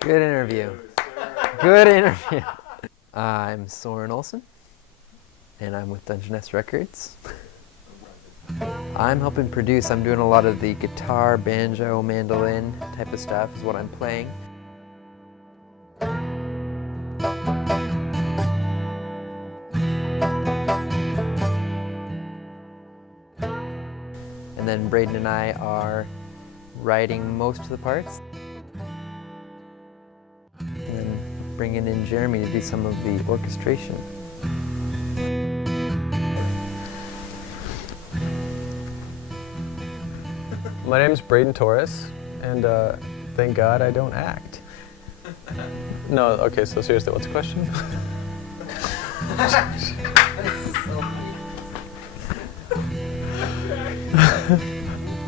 Good interview. Good interview. I'm Soren Olson, and I'm with Dungeness Records. I'm helping produce. I'm doing a lot of the guitar, banjo, mandolin type of stuff is what I'm playing. And then Braden and I are writing most of the parts. And then bringing in Jeremy to do some of the orchestration. My name is Braden Torres, and thank God I don't act. No, okay, so seriously, what's the question?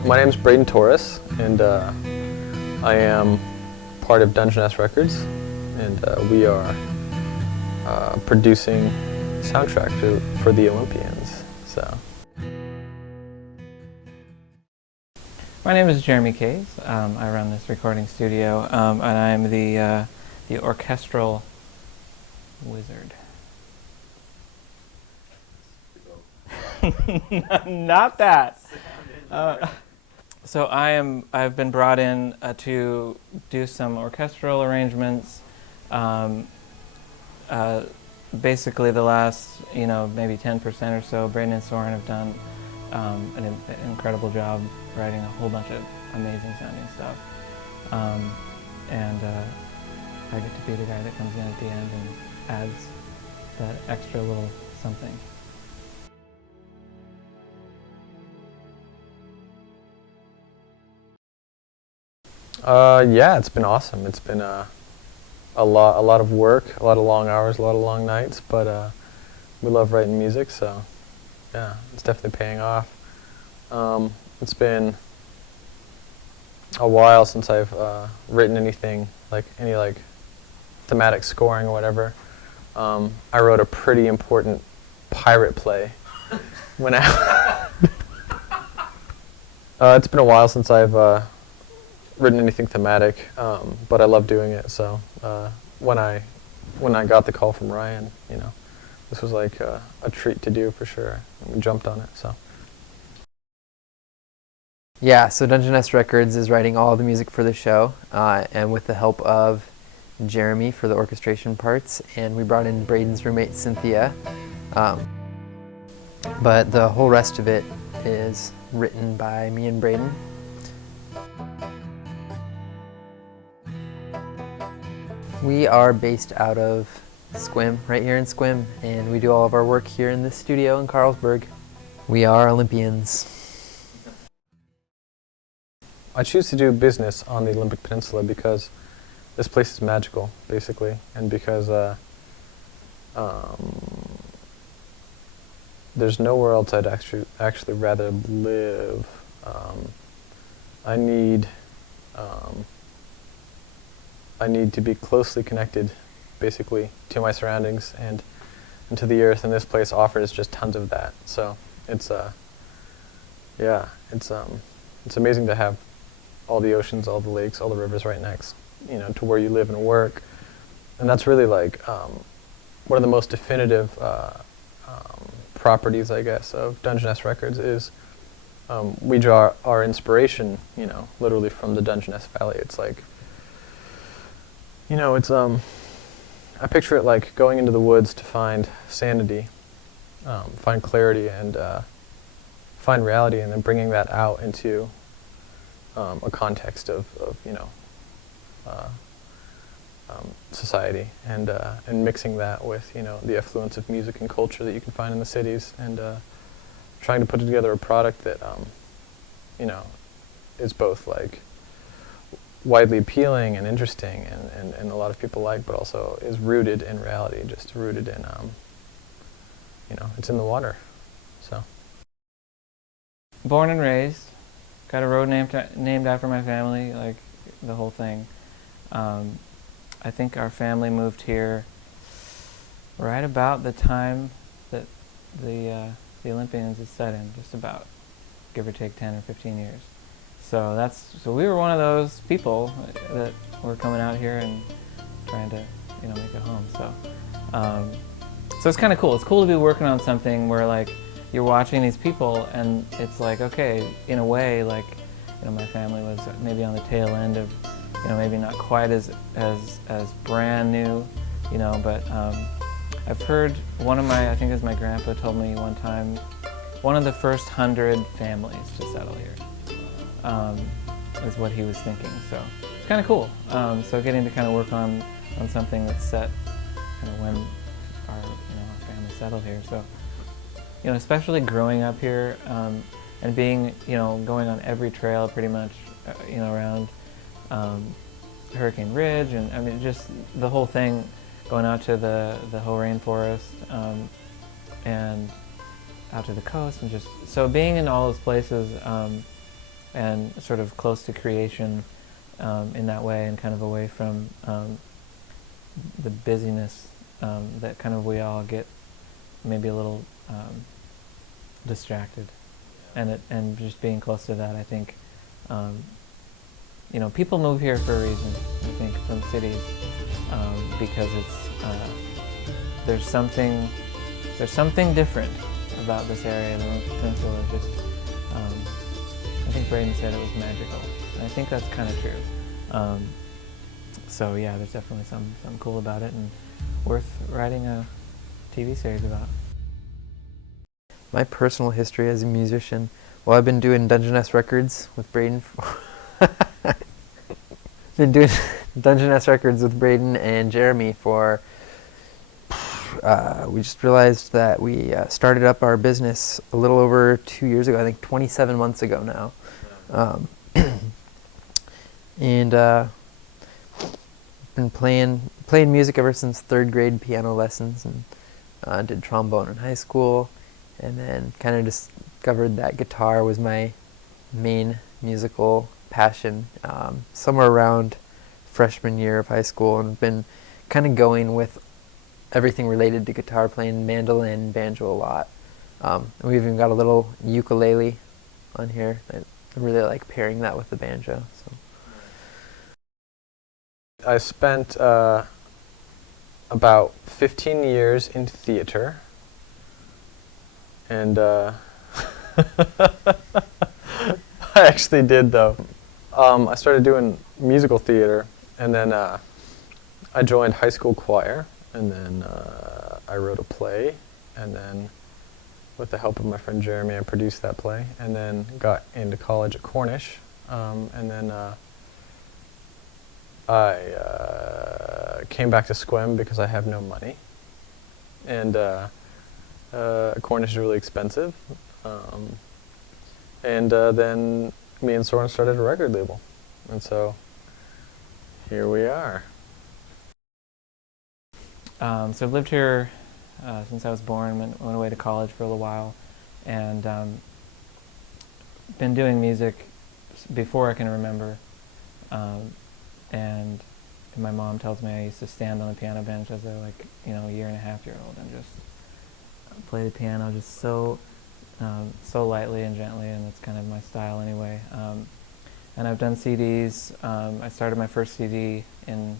My name is Braden Torres, and I am part of Dungeness Records, and we are producing soundtrack for the Olympians. So. My name is Jeremy Case. I run this recording studio, and I'm the orchestral wizard. Not that. So I've been brought in to do some orchestral arrangements. Basically, the last maybe 10% or so, Braden and Soren have done an incredible job writing a whole bunch of amazing sounding stuff. And I get to be the guy that comes in at the end and adds that extra little something. Yeah, it's been awesome. It's been a lot of work, a lot of long hours, a lot of long nights, but we love writing music, so yeah, it's definitely paying off. It's been a while since I've written anything, any thematic scoring or whatever. I wrote a pretty important pirate play when it's been a while since I've written anything thematic, but I love doing it. So when I got the call from Ryan, this was like a treat to do for sure. We jumped on it. So. Yeah, so Dungeness Records is writing all the music for the show, and with the help of Jeremy for the orchestration parts, and we brought in Braden's roommate Cynthia. But the whole rest of it is written by me and Braden. We are based out of Squim, right here in Squim, and we do all of our work here in this studio in Carlsberg. We are Olympians. I choose to do business on the Olympic Peninsula because this place is magical, basically, and because there's nowhere else I'd actually rather live. I need to be closely connected, basically, to my surroundings and to the earth, and this place offers just tons of that. So it's it's amazing to have all the oceans, all the lakes, all the rivers right next, to where you live and work, and that's really one of the most definitive properties, I guess, of Dungeness Records is we draw our inspiration, literally from the Dungeness Valley. It's I picture it like going into the woods to find sanity, find clarity, and find reality, and then bringing that out into a context of society, and mixing that with the effluence of music and culture that you can find in the cities, and trying to put together a product that is both widely appealing and interesting, and a lot of people like, but also is rooted in reality, just rooted in it's in the water. So. Born and raised. Got a road named after my family, the whole thing. I think our family moved here right about the time that the Olympians is set in, just about, give or take 10 or 15 years. so we were one of those people that were coming out here and trying to make a home. So it's kind of cool. It's cool to be working on something where like you're watching these people and it's like, okay, in a way, like my family was maybe on the tail end of maybe not quite as brand new, but I've heard I think it was my grandpa told me one time, one of the first 100 families to settle here is what he was thinking. So it's kind of cool. So getting to kind of work on something that's set kind of when our family settled here. So especially growing up here and being going on every trail pretty much around Hurricane Ridge, and I mean just the whole thing, going out to the whole rainforest and out to the coast, and just so being in all those places and sort of close to creation in that way, and kind of away from the busyness that kind of we all get maybe a little distracted, and just being close to that, I think people move here for a reason, I think, from cities because it's there's something different about this area. The Peninsula is just I think Braden said it was magical, and I think that's kind of true. So yeah, there's definitely something cool about it and worth writing a TV series about. My personal history as a musician, well, I've been doing Dungeness Records with Braden. Been doing Dungeness Records with Braden and Jeremy for. We just realized that we started up our business a little over 2 years ago. I think 27 months ago now, and been playing music ever since third grade piano lessons, and did trombone in high school. And then kind of discovered that guitar was my main musical passion somewhere around freshman year of high school, and been kind of going with everything related to guitar, playing mandolin, banjo a lot. And we've even got a little ukulele on here. I really like pairing that with the banjo. So I spent about 15 years in theater. And I actually did, though. I started doing musical theater, and then I joined high school choir, and then I wrote a play, and then with the help of my friend Jeremy, I produced that play, and then got into college at Cornish, and then I came back to Squem because I have no money, and Cornish is really expensive, and then me and Soren started a record label, and so here we are. So I've lived here since I was born. Went away to college for a little while, and been doing music before I can remember. And my mom tells me I used to stand on the piano bench as a year and a half year old and just play the piano just so lightly and gently, and it's kind of my style anyway. And I've done CDs. I started my first CD in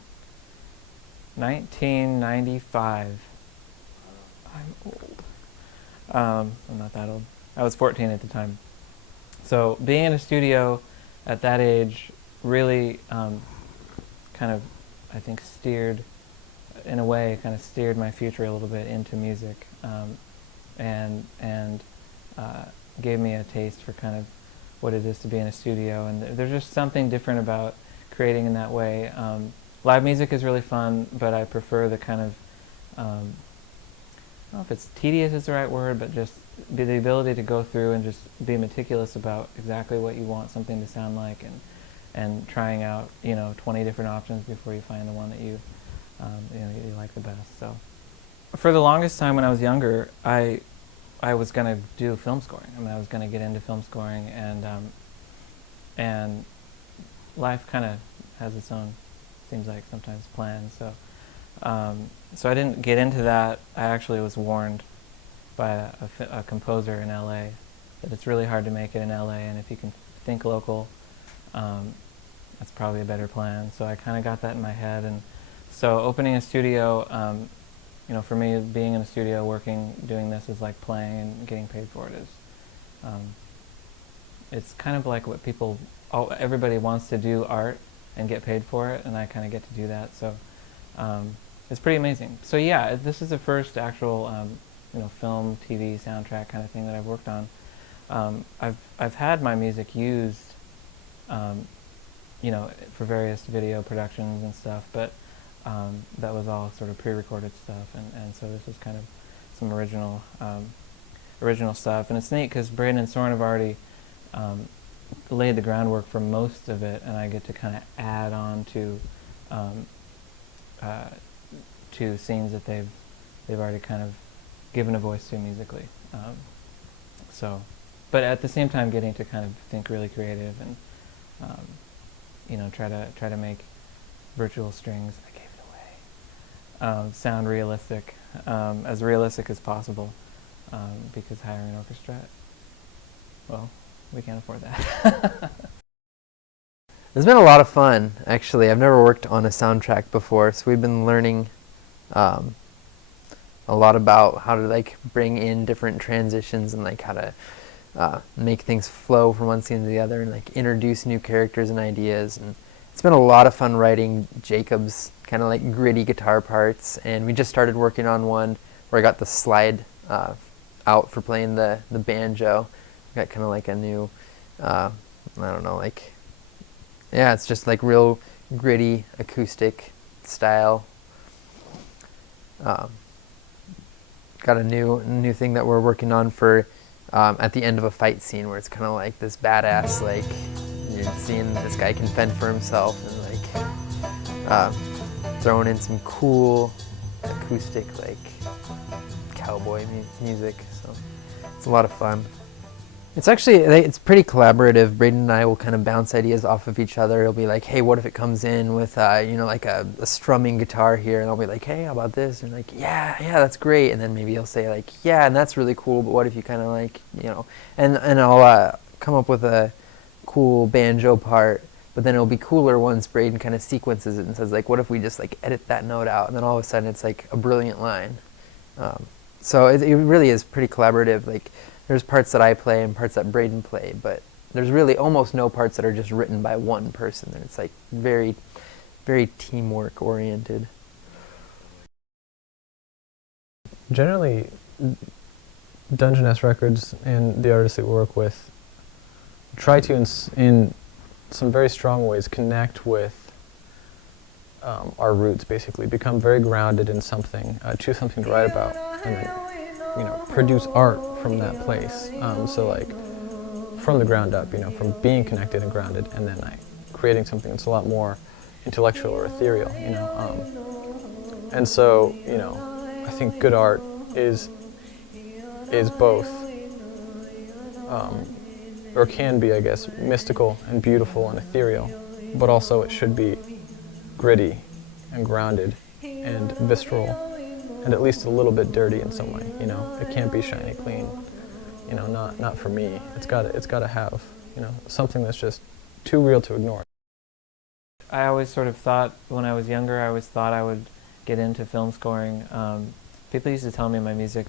1995. I'm old. I'm not that old. I was 14 at the time. So being in a studio at that age really kind of, I think, steered my future a little bit into music, and gave me a taste for kind of what it is to be in a studio. And there's just something different about creating in that way. Live music is really fun, but I prefer the kind of, I don't know if it's tedious is the right word, but just the ability to go through and just be meticulous about exactly what you want something to sound like, and trying out 20 different options before you find the one that you like the best. So for the longest time when I was younger, I was going to do film scoring. I mean, I was going to get into film scoring, and life kind of has its own, seems like sometimes, plans. So so I didn't get into that. I actually was warned by a composer in LA that it's really hard to make it in LA, and if you can think local, that's probably a better plan. So I kind of got that in my head, and so opening a studio, for me, being in a studio, working, doing this is like playing, and getting paid for it is. It's kind of like what everybody wants to do art and get paid for it, and I kind of get to do that. So it's pretty amazing. So yeah, this is the first actual film, TV, soundtrack kind of thing that I've worked on. I've had my music used, for various video productions and stuff, but that was all sort of pre-recorded stuff, and so this is kind of some original stuff. And it's neat because Braden and Soren have already laid the groundwork for most of it, and I get to kind of add on to scenes that they've already kind of given a voice to musically. But at the same time, getting to kind of think really creative and try to make virtual strings. I gave it away. Sound realistic, as realistic as possible, because hiring an orchestra, well, we can't afford that. It's been a lot of fun, actually. I've never worked on a soundtrack before, so we've been learning a lot about how to bring in different transitions and how to make things flow from one scene to the other, and introduce new characters and ideas. And it's been a lot of fun writing Jacob's kind of gritty guitar parts, and we just started working on one where I got the slide out for playing the banjo. Got kind of a new, I don't know, it's just real gritty acoustic style. Got a new thing that we're working on for at the end of a fight scene, where it's kind of this badass, you're seeing this guy can fend for himself, and throwing in some cool acoustic cowboy music. So it's a lot of fun. It's actually, it's pretty collaborative. Braden and I will kind of bounce ideas off of each other. It'll be hey, what if it comes in with, a strumming guitar here? And I'll be hey, how about this? And yeah, that's great. And then maybe he'll say yeah, and that's really cool, but what if you kind of and I'll come up with a cool banjo part, but then it'll be cooler once Braden kind of sequences it and says what if we just edit that note out? And then all of a sudden it's a brilliant line. So it really is pretty collaborative. There's parts that I play and parts that Braden play, but there's really almost no parts that are just written by one person. It's very, very teamwork oriented. Generally, Dungeness Records and the artists that we work with try to, in some very strong ways, connect with our roots, basically. Become very grounded in something, choose something to write about, and then produce art from that place. So from the ground up, from being connected and grounded, and then creating something that's a lot more intellectual or ethereal, And so, I think good art is both, or can be, I guess, mystical and beautiful and ethereal, but also it should be gritty and grounded and visceral, and at least a little bit dirty in some way. It can't be shiny clean. Not for me. It's got to have something that's just too real to ignore. I always sort of thought, when I was younger, I I would get into film scoring. People used to tell me my music,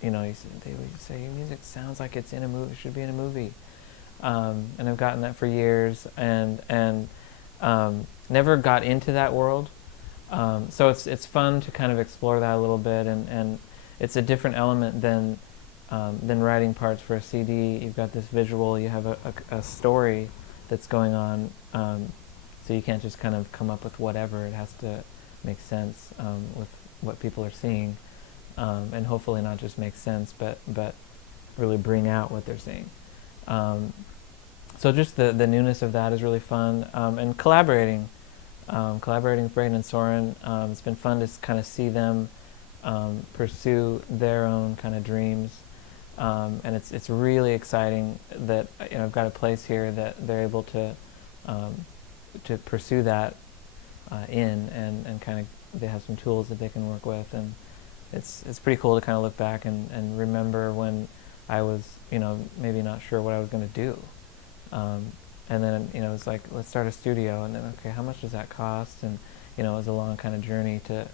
they would say, your music sounds like it's in a movie. It should be in a movie. And I've gotten that for years, and never got into that world. So it's fun to kind of explore that a little bit, and it's a different element than writing parts for a CD. You've got this visual, you have a story that's going on, so you can't just kind of come up with whatever. It has to make sense with what people are seeing, and hopefully not just make sense, but really bring out what they're seeing. So just the newness of that is really fun, and collaborating with Braden and Soren. It's been fun to kind of see them pursue their own kind of dreams, and it's really exciting that I've got a place here that they're able to pursue that and kind of they have some tools that they can work with, and it's pretty cool to kind of look back and remember when I was maybe not sure what I was going to do, and then it was like, let's start a studio, and then okay, how much does that cost? And it was a long kind of journey to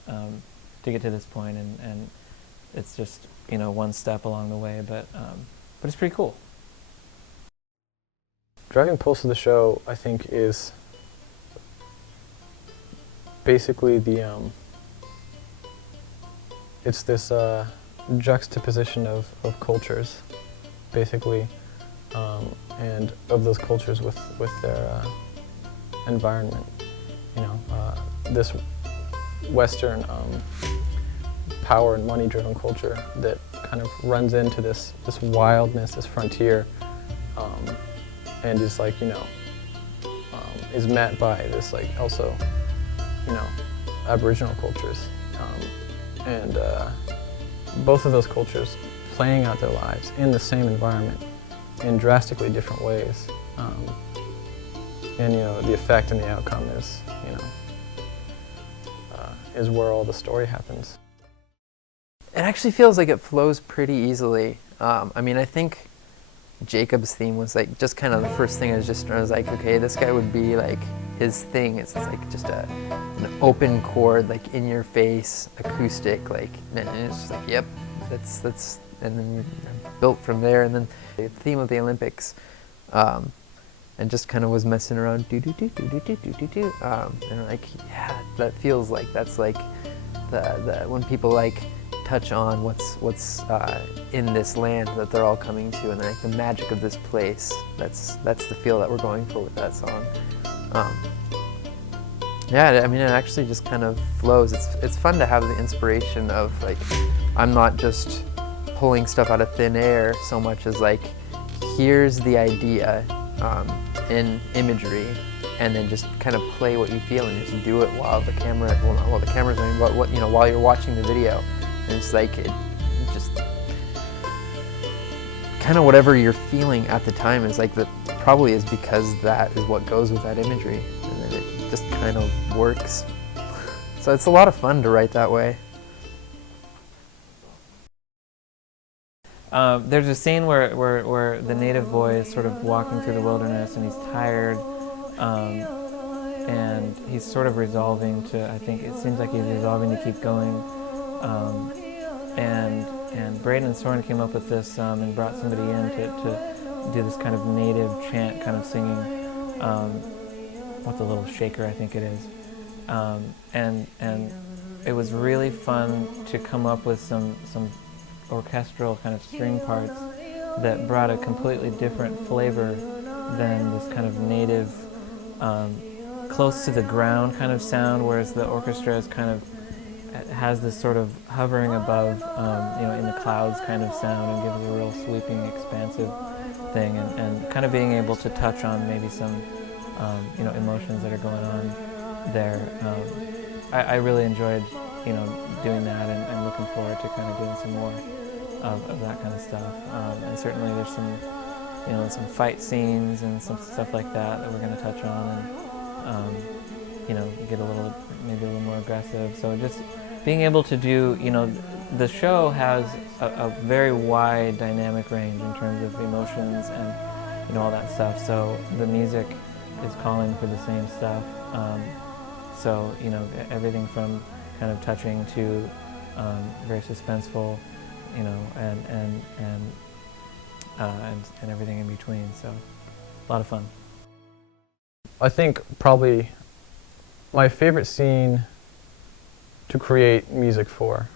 get to this point, and it's just one step along the way, but it's pretty cool. Driving pulse of the show, I think, is basically it's this juxtaposition of cultures, basically, and of those cultures with their environment. This Western power and money-driven culture that kind of runs into this wildness, this frontier, and is like is met by this also Aboriginal cultures, and both of those cultures playing out their lives in the same environment in drastically different ways, and the effect and the outcome is is where all the story happens. It actually feels like it flows pretty easily. I think Jacob's theme was like just kind of the first thing. I was like, okay, this guy would be like his thing. It's like just an open chord, like in your face, acoustic, like, and it's just like, yep, that's, and then built from there. And then the theme of the Olympics, and just kind of was messing around, do. And like, yeah, that feels like that's like the when people like touch on what's in this land that they're all coming to, and like the magic of this place. That's the feel that we're going for with that song. Yeah, it actually just kind of flows. It's fun to have the inspiration of like, I'm not just pulling stuff out of thin air so much as like, here's the idea in imagery, and then just kind of play what you feel and just do it while the camera, well, not while the camera's running, but while you're watching the video. And it's like, it just kind of whatever you're feeling at the time is like, that probably is because that is what goes with that imagery, and then it just kind of works. So it's a lot of fun to write that way. There's a scene where the native boy is sort of walking through the wilderness, and he's tired, and he's sort of resolving to, I think it seems like he's resolving to keep going, and Braden and Soren came up with this and brought somebody in to do this kind of native chant kind of singing with a little shaker, I think it is, and it was really fun to come up with some orchestral kind of string parts that brought a completely different flavor than this kind of native, close to the ground kind of sound, whereas the orchestra is kind of has this sort of hovering above, in the clouds kind of sound, and gives a real sweeping, expansive thing, and kind of being able to touch on maybe some, emotions that are going on there. I really enjoyed, doing that, and looking forward to kind of doing some more of that kind of stuff. And certainly there's some, some fight scenes and some stuff like that we're going to touch on, and get maybe a little more aggressive. So just being able to do, the show has a very wide dynamic range in terms of emotions and all that stuff. So the music is calling for the same stuff. So everything from kind of touching to very suspenseful, and everything in between. So a lot of fun. I think probably my favorite scene to create music for,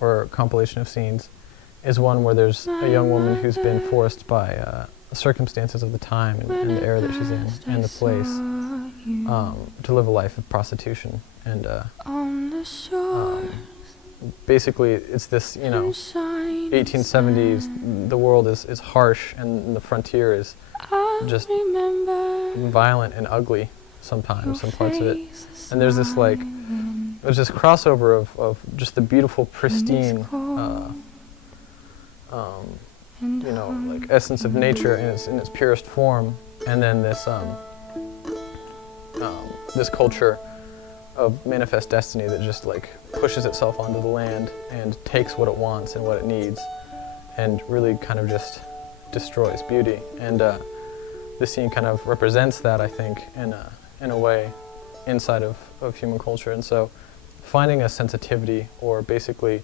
or a compilation of scenes, is one where there's a young woman who's been forced by circumstances of the time and the era that she's in and the place to live a life of prostitution. And basically it's this, 1870s, the world is harsh and the frontier is just violent and ugly sometimes, some parts of it. And there's this there's this crossover of just the beautiful, pristine, essence of nature in its purest form, and then this this culture of manifest destiny that just pushes itself onto the land and takes what it wants and what it needs, and really kind of just destroys beauty. And the scene kind of represents that, I think, in a way, inside of human culture. And so finding a sensitivity, or basically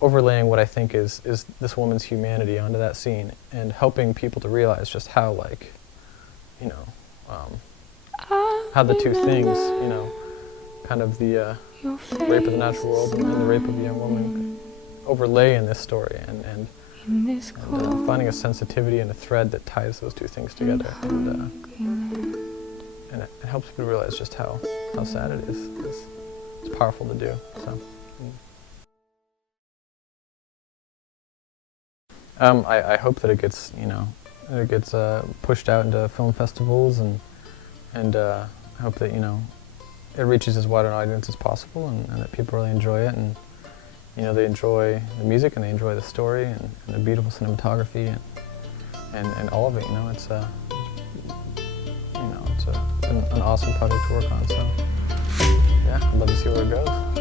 overlaying what I think is this woman's humanity onto that scene, and helping people to realize just how, like, you know, how the two things, you know, kind of the rape of the natural world and the rape of a young woman overlay in this story, and finding a sensitivity and a thread that ties those two things together, and it helps people realize just how sad it is. It's powerful to do. So, I hope that it gets, you know, pushed out into film festivals, and I hope that, you know, it reaches as wide an audience as possible, and that people really enjoy it, and, you know, they enjoy the music, and they enjoy the story, and the beautiful cinematography, and all of it. You know, it's been an awesome project to work on. So, yeah, I'd love to see where it goes.